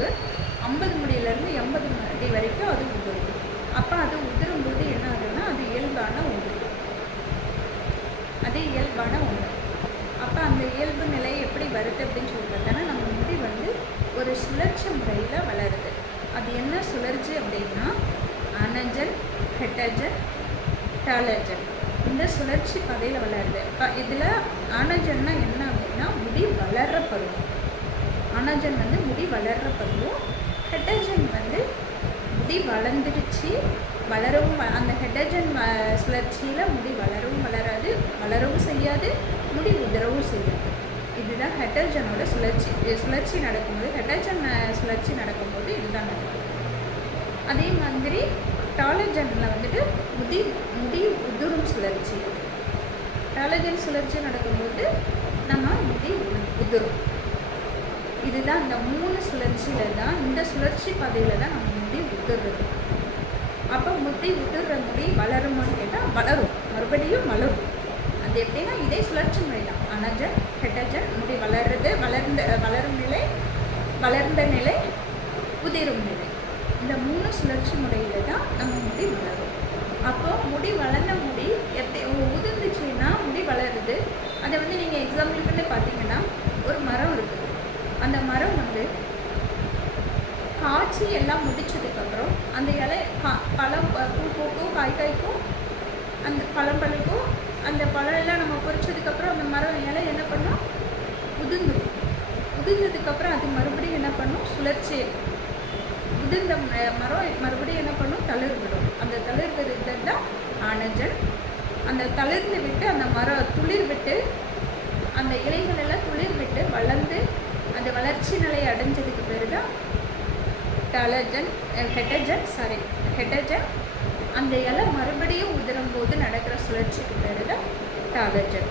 அளவுக்கு 50 முடியிலேருந்து 80 முடி வரைக்கும் அது உதிரும். அப்போ அது உதிரும்போது என்ன ஆகுதுன்னா அது இயல்பான ஒன்று. அது இயல்பான ஒன்று. அப்போ அந்த இயல்பு நிலை எப்படி வருது அப்படின்னு சொல்கிறதுனா நம்ம முடி ஒரு சுழற்சி முறையில் வளருது. அது என்ன சுழற்சி அப்படின்னா அனஜன், ஹெட்டஜன், டாலஜன், இந்த சுழற்சி பாதையில் வளருது. இப்போ இதில் ஆனஜன்னா என்ன அப்படின்னா முடி வளர்ற பருவம். ஆனஜன் முடி வளர்ற பருவம். ஹெட்டஜன் முடி வளர்ந்துடுச்சு, வளரவும் அந்த ஹெட்டஜன் சுழற்சியில் முடி வளரவும் வளராது, வளரவும் செய்யாது, முடி உதிரவும் செய்யாது. இதுதான் ஹெட்டஜனோட சுழற்சி நடக்கும்போது, ஹெட்டஜன் சுழற்சி நடக்கும்போது இதுதான் நடக்கும். அதே மாதிரி டாலஜனில் முடி உதிரும் சுழற்சி. டாலஜன் சுழற்சி நடக்கும்போது நம்ம முடி உதிரும். இதுதான் இந்த 3 சுழற்சியில் தான், இந்த சுழற்சி பாதையில் தான் நம்ம முடி உதிர்றது. அப்போ முடி உதிர்ற முடி வளருமான்னு கேட்டால் வளரும், மறுபடியும் வளரும். அது எப்படின்னா இதே சுழற்சி முறை தான். அனஜன், ஹெட்டஜன், முடி வளருது, வளரும் நிலை, வளர்ந்த நிலை, உதிரும் நிலை. இந்த 3 சுழற்சி முறையில் தான் நம்ம முடி வளரும். அப்போது முடி வளர்ந்த முடி எப்படி உதிர்ந்துச்சுன்னா முடி வளருது. அதை நீங்கள் எக்ஸாம்பிளுக்குன்னு பார்த்தீங்கன்னா ஒரு மரம் இருக்குது. அந்த மரம் காய்ச்சி எல்லாம் முடிச்சதுக்கப்புறம் அந்த இலை பழம் பூ பூக்கும், காய் காய்க்கும், அந்த பழம் பழுக்கும். அந்த பழம் எல்லாம் நம்ம பொறிச்சதுக்கப்புறம் அந்த மரம் இலை என்ன பண்ணும், உதிர்ந்துடும். உதிர்ந்ததுக்கப்புறம் அது மறுபடியும் என்ன பண்ணும், சுழற்சி. உதிர்ந்த மரம் மறுபடியும் என்ன பண்ணும், தளிர் விடும். அந்த தளிர் விடுறது தான் ஆனஜன். அந்த தளிர்ந்து விட்டு அந்த மரம் துளிர் விட்டு அந்த இலைகள் எல்லாம் துளிர் விட்டு வளர்ந்து அந்த வளர்ச்சி நிலையை அடைஞ்சதுக்கு பேர் தான் ஹெட்டஜன். அந்த இலை மறுபடியும் உதிரும் போது நடக்கிற சுழற்சிக்கு பேர் தான் டாலஜன்.